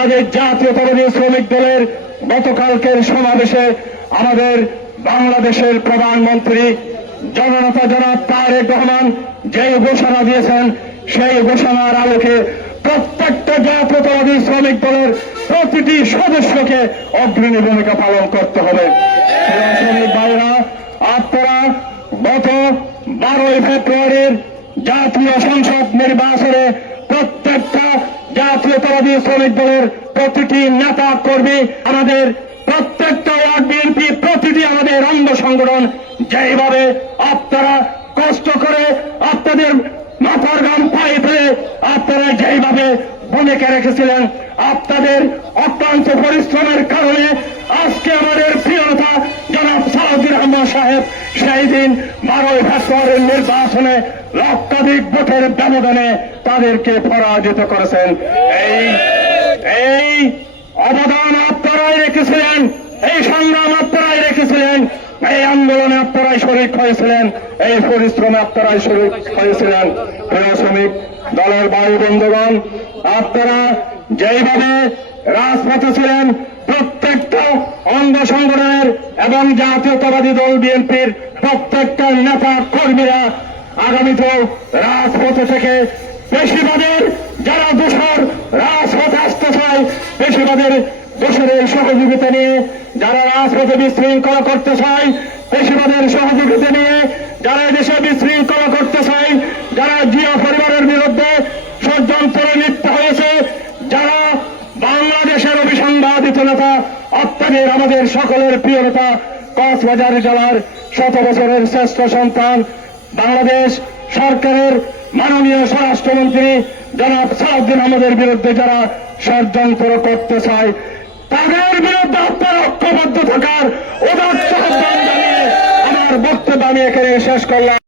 বাংলাদেশ জাতীয়তাবাদী শ্রমিক দলের গতকালকের সমাবেশে আমাদের বাংলাদেশের প্রধানমন্ত্রী জননেতা জনাব তারেক রহমান যে ঘোষণা দিয়েছেন, সেই ঘোষণার আলোকে প্রত্যেকটা জাতীয়তাবাদী শ্রমিক দলের প্রতিটি সদস্যকে অগ্রণী ভূমিকা পালন করতে হবে। শ্রমিক ভাইরা, আপনারা গত 12ই ফেব্রুয়ারির জাতীয় সংসদ নির্বাচনে প্রত্যেকটা জাতীয়তাবাদী শ্রমিক দলের প্রতিটি নেতা কর্মী, আমাদের প্রত্যেকটা ওয়ার্ড বিএনপি, প্রতিটি আমাদের অঙ্গ সংগঠন যেভাবে আপনারা কষ্ট করে আপনাদের মাথার ঘাম পায়ে ফেলে আপনারা যেভাবে ভূমিকা রেখেছিলেন, আপনাদের অক্লান্ত পরিশ্রমের কারণে আজকে আমাদের প্রিয় নেতা জনাব সালাউদ্দিন আহমদ সাহেব সেই দিন 12ই ফেব্রুয়ারির নির্বাচনে লক্ষাধিক ভোটের ব্যবধানে তাদেরকে পরাজিত করেছেন। এই অবদান আপনারাই রেখেছিলেন, এই সংগ্রাম আপনারাই রেখেছিলেন, এই আন্দোলনে আপনারাই শরীক হয়েছিলেন, এই পরিশ্রমে আপনারাই শরীক হয়েছিলেন। প্রিয় শ্রমিক দলের ভাই বন্ধুগণ, আপনারা যেইভাবে রাজপথে ছিলেন, প্রত্যেকটা অঙ্গ সংগঠনের এবং জাতীয়তাবাদী দল বিএনপির প্রত্যেকটা নেতা কর্মীরা আগামীতে রাজপথে থেকে পেশিবাদের যারা দোষর রাজপথে আসতে চায়, পেশিবাদের দোষরের সহযোগিতা নিয়ে যারা রাজপথে বিশৃঙ্খলা করতে চায়, পেশিবাদের সহযোগিতা নিয়ে যারা দেশে বিশৃঙ্খলা করতে চায়, যারা জিয়া পরিবারের বিরুদ্ধে ষড়যন্ত্রে লিপ্ত হয়েছে, যারা বাংলাদেশের অভিসংবাদিত নেতা অত্যাচার আমাদের সকলের প্রিয় নেতা কক্সবাজার জেলার 100 বছরের শ্রেষ্ঠ সন্তান বাংলাদেশ সরকারের মাননীয় স্বরাষ্ট্রমন্ত্রী জনাব সালাউদ্দিন আহমদের বিরুদ্ধে যারা ষড়যন্ত্র করতে চায়, তাদের বিরুদ্ধে আপনার ঐক্যবদ্ধ থাকার উদাত্ত আহ্বান জানিয়ে আমার বক্তব্য আমি এখানে শেষ করলাম।